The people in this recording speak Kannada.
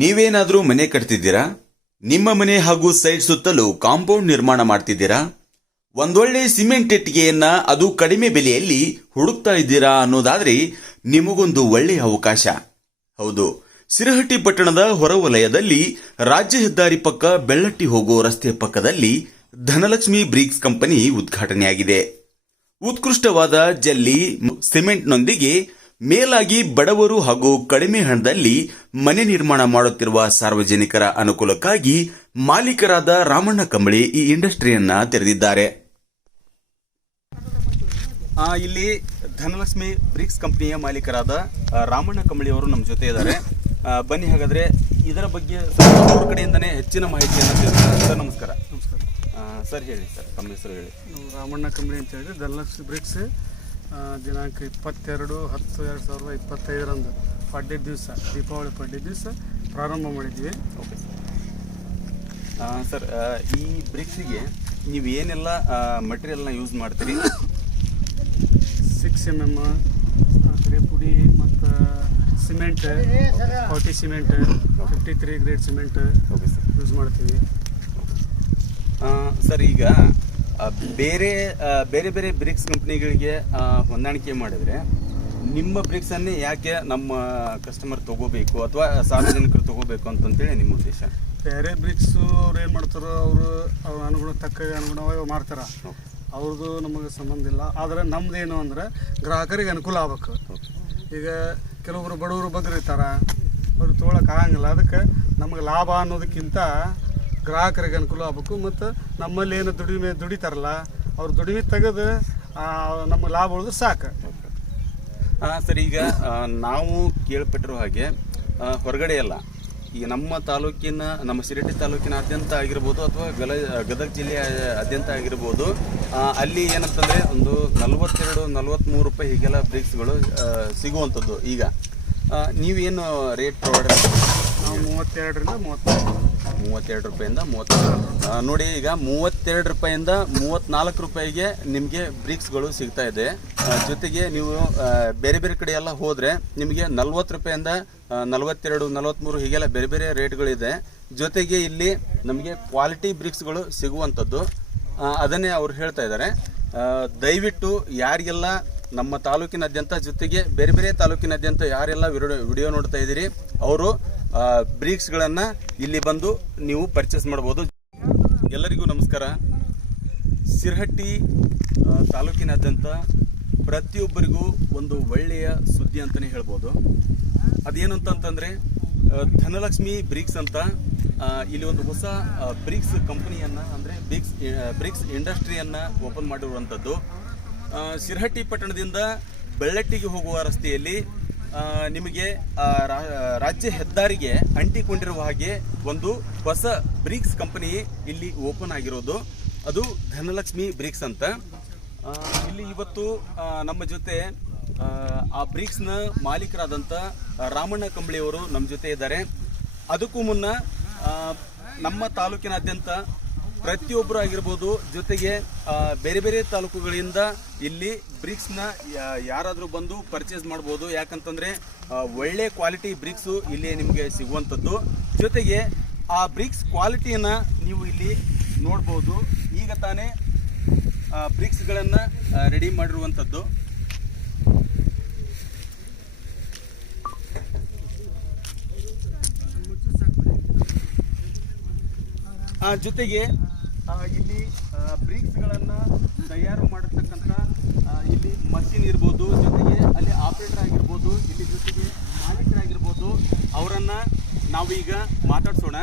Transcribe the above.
ನೀವೇನಾದ್ರೂ ಮನೆ ಕಟ್ತಿದ್ದೀರಾ? ನಿಮ್ಮ ಮನೆ ಹಾಗೂ ಸೈಡ್ ಸುತ್ತಲೂ ಕಾಂಪೌಂಡ್ ನಿರ್ಮಾಣ ಮಾಡ್ತಿದ್ದೀರಾ? ಒಂದೊಳ್ಳೆ ಸಿಮೆಂಟ್ ಇಟ್ಟಿಗೆಯನ್ನ ಅದು ಕಡಿಮೆ ಬೆಲೆಯಲ್ಲಿ ಹುಡುಕ್ತಾ ಇದ್ದೀರಾ ಅನ್ನೋದಾದ್ರೆ ನಿಮಗೊಂದು ಒಳ್ಳೆಯ ಅವಕಾಶ. ಹೌದು, ಸಿರಹಟ್ಟಿ ಪಟ್ಟಣದ ಹೊರವಲಯದಲ್ಲಿ ರಾಜ್ಯ ಹೆದ್ದಾರಿ ಪಕ್ಕ ಬೆಳ್ಳಟ್ಟಿ ಹೋಗೋ ರಸ್ತೆ ಪಕ್ಕದಲ್ಲಿ ಧನಲಕ್ಷ್ಮಿ ಬ್ರಿಕ್ಸ್ ಕಂಪನಿ ಉದ್ಘಾಟನೆಯಾಗಿದೆ. ಉತ್ಕೃಷ್ಟವಾದ ಜಲ್ಲಿ, ಸಿಮೆಂಟ್ನೊಂದಿಗೆ ಮೇಲಾಗಿ ಬಡವರು ಹಾಗೂ ಕಡಿಮೆ ಹಣದಲ್ಲಿ ಮನೆ ನಿರ್ಮಾಣ ಮಾಡುತ್ತಿರುವ ಸಾರ್ವಜನಿಕರ ಅನುಕೂಲಕ್ಕಾಗಿ ಮಾಲೀಕರಾದ ರಾಮಣ್ಣ ಕಂಬಳಿ ಈ ಇಂಡಸ್ಟ್ರಿಯನ್ನ ತೆರೆದಿದ್ದಾರೆ. ಇಲ್ಲಿ ಧನಲಕ್ಷ್ಮಿ ಬ್ರಿಕ್ಸ್ ಕಂಪನಿಯ ಮಾಲೀಕರಾದ ರಾಮಣ್ಣ ಕಂಬಳಿ ಅವರು ನಮ್ಮ ಜೊತೆ ಇದ್ದಾರೆ. ಬನ್ನಿ ಹಾಗಾದ್ರೆ ಇದರ ಬಗ್ಗೆ ಸರ್ ಅವ್ರ ಕಡೆಯಿಂದನೇ ಹೆಚ್ಚಿನ ಮಾಹಿತಿಯನ್ನು ತಿಳಿಸ್ತಾರೆ ಸರ್ ನಮಸ್ಕಾರ. ನಮಸ್ಕಾರ. ಸರ್ ಹೇಳಿ ಸರ್ ತಮ್ಮ ಹೆಸರು ಹೇಳಿ. ರಾಮಣ್ಣ ಕಂಬಳಿ ಅಂತ ಹೇಳಿ ಧನಲಕ್ಷ್ಮಿ ಬ್ರಿಕ್ಸ್. ದಿನಾಂಕ ಇಪ್ಪತ್ತೆರಡು ಹತ್ತು ಎರಡು ಸಾವಿರದ ಇಪ್ಪತ್ತೈದರಂದು. ಪಡ್ಡೆ ದಿವಸ ದೀಪಾವಳಿ ಪಡ್ಡೆ ದಿವಸ ಪ್ರಾರಂಭ ಮಾಡಿದ್ವಿ. ಓಕೆ ಸರ್ ಈ ಬ್ರಿಕ್ಸಿಗೆ ನೀವು ಏನೆಲ್ಲ ಮಟೀರಿಯಲ್ನ ಯೂಸ್ ಮಾಡ್ತೀರಿ? ಸಿಕ್ಸ್ ಎಂ ಎಂ ಪುಡಿ ಮತ್ತು cement forty cement fifty three grade cement okay sir use ಮಾಡ್ತೀವಿ ಸರ್ ಈಗ ಬೇರೆ ಬೇರೆ ಬೇರೆ ಬ್ರಿಕ್ಸ್ ಕಂಪ್ನಿಗಳಿಗೆ ಹೊಂದಾಣಿಕೆ ಮಾಡಿದರೆ ನಿಮ್ಮ ಬ್ರಿಕ್ಸ್ ಅನ್ನೇ ಯಾಕೆ ನಮ್ಮ ಕಸ್ಟಮರ್ ತಗೋಬೇಕು ಅಥವಾ ಸಾರ್ವಜನಿಕರು ತಗೋಬೇಕು ಅಂತಂತೇಳಿ ನಿಮ್ಮ ಉದ್ದೇಶ? ಬೇರೆ ಬ್ರಿಕ್ಸು ಅವ್ರು ಏನು ಮಾಡ್ತಾರೋ ಅವರು ಅವ್ರ ಅನುಗುಣ ತಕ್ಕ ಅನುಗುಣವಾಗಿ ಮಾಡ್ತಾರೆ ಅವ್ರದ್ದು ನಮಗೆ ಸಂಬಂಧ ಇಲ್ಲ. ಆದರೆ ನಮ್ದು ಏನು ಅಂದ್ರೆ ಗ್ರಾಹಕರಿಗೆ ಅನುಕೂಲ ಆಗ್ಬೇಕು. ಈಗ ಕೆಲವೊಬ್ರು ಬಡವರು ಬಗ್ರಿರ್ತಾರೆ ಅವ್ರಿಗೆ ತೊಗೊಳಕ್ಕೆ ಆಗಂಗಿಲ್ಲ. ಅದಕ್ಕೆ ನಮಗೆ ಲಾಭ ಅನ್ನೋದಕ್ಕಿಂತ ಗ್ರಾಹಕರಿಗೆ ಅನುಕೂಲ ಆಗ್ಬೇಕು ಮತ್ತು ನಮ್ಮಲ್ಲಿ ಏನು ದುಡಿಮೆ ದುಡಿತಾರಲ್ಲ, ಅವ್ರು ದುಡಿಮೆ ತೆಗೆದು ನಮ್ಮ ಲಾಭ ಉಳಿದು ಸಾಕು. ಸರ್, ಈಗ ನಾವು ಕೇಳ್ಪಟ್ಟಿರೋ ಹಾಗೆ ಹೊರಗಡೆ ಅಲ್ಲ ಈಗ ನಮ್ಮ ತಾಲೂಕಿನ, ನಮ್ಮ ಶಿರಡ್ಡಿ ತಾಲೂಕಿನ ಅತ್ಯಂತ ಆಗಿರ್ಬೋದು ಅಥವಾ ಗಲ, ಗದಗ ಜಿಲ್ಲೆಯ ಆದ್ಯಂತ ಆಗಿರ್ಬೋದು ಅಲ್ಲಿ ಏನಂತಂದರೆ ಒಂದು ನಲವತ್ತೆರಡು ನಲವತ್ತ್ಮೂರು ರೂಪಾಯಿ ಹೀಗೆಲ್ಲ ಬ್ರಿಕ್ಸ್ಗಳು ಸಿಗುವಂಥದ್ದು ಈಗ. ನೀವೇನು ರೇಟ್ ಪ್ರೊವೈಡ್ ಮೂವತ್ತೆರಡರಿಂದ ಮೂವತ್ತ್ಮೂರು ಮೂವತ್ತೆರಡು ರೂಪಾಯಿಂದ ಮೂವತ್ತ ನೋಡಿ ಈಗ ಮೂವತ್ತೆರಡು ರೂಪಾಯಿಂದ ಮೂವತ್ತ್ನಾಲ್ಕು ರೂಪಾಯಿಗೆ ನಿಮಗೆ ಬ್ರಿಕ್ಸ್ಗಳು ಸಿಗ್ತಾ ಇದೆ. ಜೊತೆಗೆ ನೀವು ಬೇರೆ ಬೇರೆ ಕಡೆ ಎಲ್ಲ ಹೋದರೆ ನಿಮಗೆ ನಲ್ವತ್ತು ರೂಪಾಯಿಂದ ನಲವತ್ತೆರಡು ನಲವತ್ತ್ಮೂರು ಹೀಗೆಲ್ಲ ಬೇರೆ ಬೇರೆ ರೇಟ್ಗಳಿದೆ. ಜೊತೆಗೆ ಇಲ್ಲಿ ನಮಗೆ ಕ್ವಾಲಿಟಿ ಬ್ರಿಕ್ಸ್ಗಳು ಸಿಗುವಂಥದ್ದು. ಅದನ್ನೇ ಅವ್ರು ಹೇಳ್ತಾ ಇದ್ದಾರೆ. ದಯವಿಟ್ಟು ಯಾರಿಗೆಲ್ಲ ನಮ್ಮ ತಾಲೂಕಿನಾದ್ಯಂತ ಜೊತೆಗೆ ಬೇರೆ ಬೇರೆ ತಾಲೂಕಿನಾದ್ಯಂತ ಯಾರೆಲ್ಲ ವಿಡಿಯೋ ನೋಡ್ತಾ ಇದ್ದೀರಿ, ಅವರು ಬ್ರೀಕ್ಸ್ಗಳನ್ನು ಇಲ್ಲಿ ಬಂದು ನೀವು ಪರ್ಚೇಸ್ ಮಾಡ್ಬೋದು. ಎಲ್ಲರಿಗೂ ನಮಸ್ಕಾರ. ಸಿರ್ಹಟ್ಟಿ ತಾಲೂಕಿನಾದ್ಯಂತ ಪ್ರತಿಯೊಬ್ಬರಿಗೂ ಒಂದು ಒಳ್ಳೆಯ ಸುದ್ದಿ ಅಂತಲೇ ಹೇಳ್ಬೋದು. ಅದೇನಂತಂತಂದರೆ ಧನಲಕ್ಷ್ಮಿ ಬ್ರಿಕ್ಸ್ ಅಂತ ಇಲ್ಲಿ ಒಂದು ಹೊಸ ಬ್ರಿಕ್ಸ್ ಕಂಪನಿಯನ್ನು, ಅಂದರೆ ಬ್ರಿಕ್ಸ್ ಬ್ರಿಕ್ಸ್ ಇಂಡಸ್ಟ್ರಿಯನ್ನು ಓಪನ್ ಮಾಡಿರುವಂಥದ್ದು. ಸಿರ್ಹಟ್ಟಿ ಪಟ್ಟಣದಿಂದ ಬೆಳ್ಳಟ್ಟಿಗೆ ಹೋಗುವ ರಸ್ತೆಯಲ್ಲಿ ನಿಮಗೆ ರಾಜ್ಯ ಹೆದ್ದಾರಿಗೆ ಅಂಟಿಕೊಂಡಿರುವ ಹಾಗೆ ಒಂದು ಹೊಸ ಬ್ರಿಕ್ಸ್ ಕಂಪನಿ ಇಲ್ಲಿ ಓಪನ್ ಆಗಿರೋದು. ಅದು ಧನಲಕ್ಷ್ಮಿ ಬ್ರಿಕ್ಸ್ ಅಂತ. ಇಲ್ಲಿ ಇವತ್ತು ನಮ್ಮ ಜೊತೆ ಆ, ಬ್ರಿಕ್ಸ್ನ ಮಾಲೀಕರಾದಂಥ ರಾಮಣ್ಣ ಕಂಬಳಿಯವರು ನಮ್ಮ ಜೊತೆ ಇದ್ದಾರೆ. ಅದಕ್ಕೂ ಮುನ್ನ ನಮ್ಮ ತಾಲೂಕಿನಾದ್ಯಂತ ಪ್ರತಿಯೊಬ್ಬರು ಆಗಿರ್ಬೋದು, ಜೊತೆಗೆ ಬೇರೆ ಬೇರೆ ತಾಲೂಕುಗಳಿಂದ ಇಲ್ಲಿ ಬ್ರಿಕ್ಸ್ನ ಯಾರಾದರೂ ಬಂದು ಪರ್ಚೇಸ್ ಮಾಡ್ಬೋದು. ಯಾಕಂತಂದರೆ ಒಳ್ಳೆ ಕ್ವಾಲಿಟಿ ಬ್ರಿಕ್ಸು ಇಲ್ಲಿ ನಿಮಗೆ ಸಿಗುವಂಥದ್ದು. ಜೊತೆಗೆ, ಆ ಬ್ರಿಕ್ಸ್ ಕ್ವಾಲಿಟಿಯನ್ನು ನೀವು ಇಲ್ಲಿ ನೋಡ್ಬೋದು. ಈಗ ತಾನೇ ಬ್ರಿಕ್ಸ್ಗಳನ್ನು ರೆಡಿ ಮಾಡಿರುವಂಥದ್ದು. ಜೊತೆಗೆ ಇಲ್ಲಿ ಬ್ರಿಕ್ಸ್ಗಳನ್ನು ತಯಾರು ಮಾಡತಕ್ಕಂಥ ಇಲ್ಲಿ ಮಷಿನ್ ಇರ್ಬೋದು, ಜೊತೆಗೆ ಅಲ್ಲಿ ಆಪರೇಟರ್ ಆಗಿರ್ಬೋದು, ಇಲ್ಲಿ ಜೊತೆಗೆ ಮಾಲೀಕರಾಗಿರ್ಬೋದು, ಅವರನ್ನು ನಾವೀಗ ಮಾತಾಡ್ಸೋಣ.